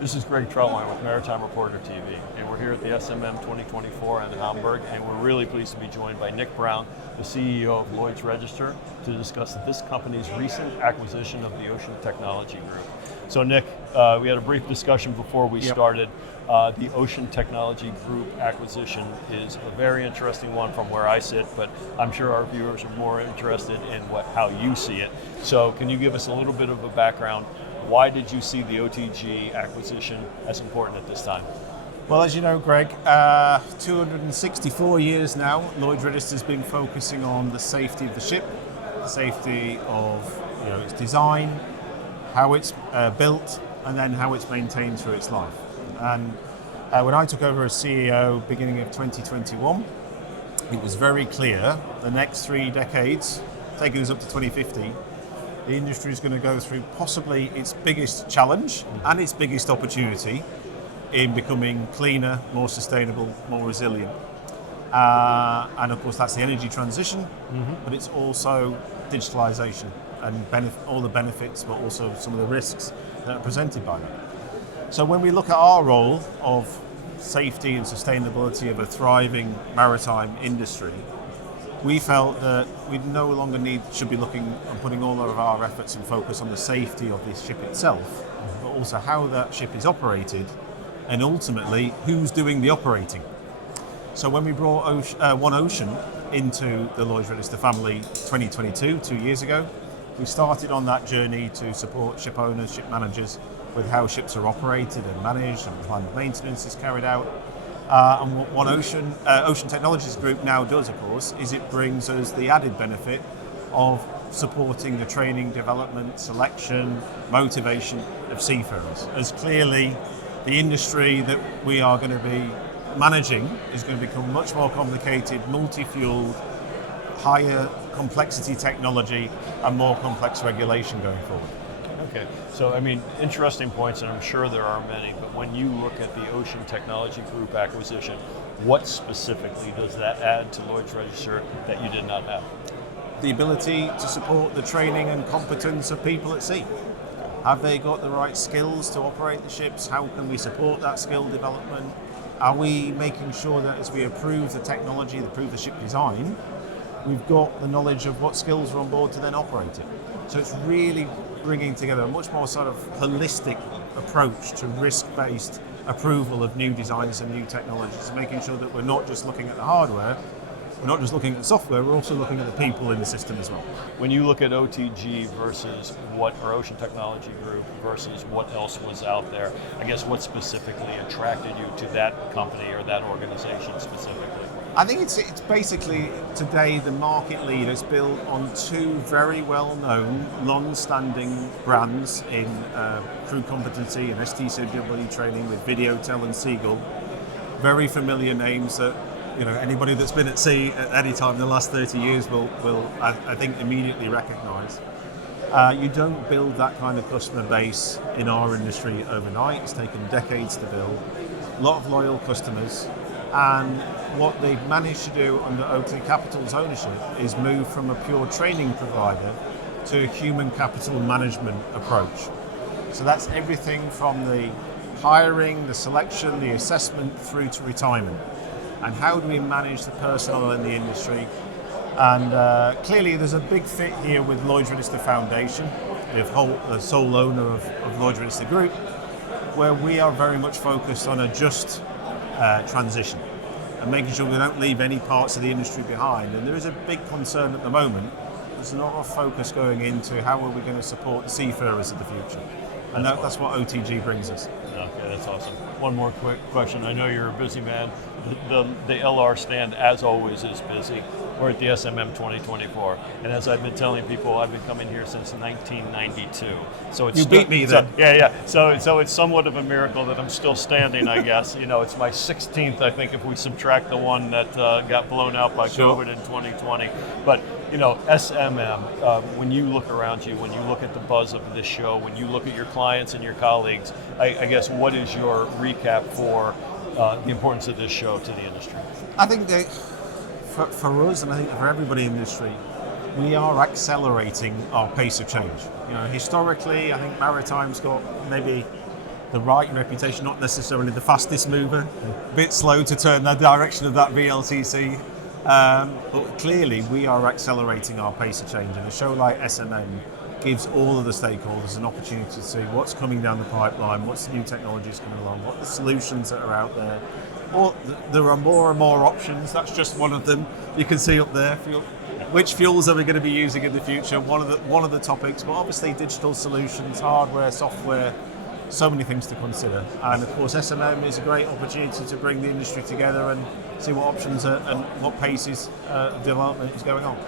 This is Greg Troutwine with Maritime Reporter TV, and we're here at the SMM 2024 in Hamburg, and we're really pleased to be joined by Nick Brown, the CEO of Lloyds Register, to discuss this company's recent acquisition of the Ocean Technology Group. So Nick, we had a brief discussion before we started. The Ocean Technology Group acquisition is a very interesting one from where I sit, but I'm sure our viewers are more interested in how you see it. So can you give us a little bit of a background? Why did you see the OTG acquisition as important at this time? Well, as you know, Greg, 264 years now, Lloyds Register has been focusing on the safety of the ship, the safety of its design, how it's built, and then how it's maintained through its life. And when I took over as CEO beginning of 2021, it was very clear the next 3 decades, taking us up to 2050, the industry is going to go through possibly its biggest challenge and its biggest opportunity in becoming cleaner, more sustainable, more resilient. And of course that's the energy transition, but it's also digitalization and all the benefits, but also some of the risks that are presented by that. So when we look at our role of safety and sustainability of a thriving maritime industry, we felt that we no longer should be looking and putting all of our efforts and focus on the safety of this ship itself, but also how that ship is operated, and ultimately who's doing the operating. So when we brought One Ocean into the Lloyds Register family 2022, 2 years ago, we started on that journey to support ship owners, ship managers with how ships are operated and managed and planned maintenance is carried out. And what One Ocean Technologies Group now does, of course, is it brings us the added benefit of supporting the training, development, selection, motivation of seafarers. As clearly the industry that we are going to be managing is going to become much more complicated, multi-fueled, higher complexity technology and more complex regulation going forward. Okay, so I mean, interesting points, and I'm sure there are many, but when you look at the Ocean Technology Group acquisition, what specifically does that add to Lloyds Register that you did not have? The ability to support the training and competence of people at sea. Have they got the right skills to operate the ships? How can we support that skill development? Are we making sure that as we approve the technology, approve the ship design, we've got the knowledge of what skills are on board to then operate it? So it's really bringing together a much more sort of holistic approach to risk-based approval of new designs and new technologies, making sure that we're not just looking at the hardware, we're not just looking at the software, we're also looking at the people in the system as well. When you look at OTG versus Ocean Technology Group versus what else was out there, I guess what specifically attracted you to that company or that organization specifically? I think it's basically today the market leader is built on 2 very well-known, long-standing brands in crew competency and STCW training with Videotel and Seagull. Very familiar names that anybody that's been at sea at any time in the last 30 years will I think immediately recognise. You don't build that kind of customer base in our industry overnight. It's taken decades to build. A lot of loyal customers. And what they've managed to do under OT Capital's ownership is move from a pure training provider to a human capital management approach. So that's everything from the hiring, the selection, the assessment through to retirement. And how do we manage the personnel in the industry? And clearly there's a big fit here with Lloyds Register Foundation, the sole owner of Lloyds Register Group, where we are very much focused on a just transition and making sure we don't leave any parts of the industry behind. And there is a big concern at the moment. There's a lot of focus going into how are we going to support the seafarers of the future. And that's what OTG brings us. Okay, that's awesome. One more quick question. I know you're a busy man. The LR stand, as always, is busy. We're at the SMM 2024, and as I've been telling people, I've been coming here since 1992. So it's beat me then. So it's somewhat of a miracle that I'm still standing, I guess. It's my 16th, I think, if we subtract the one that got blown out by COVID in 2020. But SMM, when you look around you, when you look at the buzz of this show, when you look at your clients and your colleagues, I guess what is your recap for the importance of this show to the industry? I think that for us, and I think for everybody in the industry, we are accelerating our pace of change. Historically, I think Maritime's got maybe the right reputation, not necessarily the fastest mover, a bit slow to turn the direction of that VLTC. But clearly we are accelerating our pace of change, and a show like SMM gives all of the stakeholders an opportunity to see what's coming down the pipeline, what's the new technologies coming along, what are the solutions that are out there. Or there are more and more options. That's just one of them. You can see up there, which fuels are we going to be using in the future? One of the topics, but obviously digital solutions, hardware, software, so many things to consider. And of course, SMM is a great opportunity to bring the industry together and see what options are and what paces of development is going on.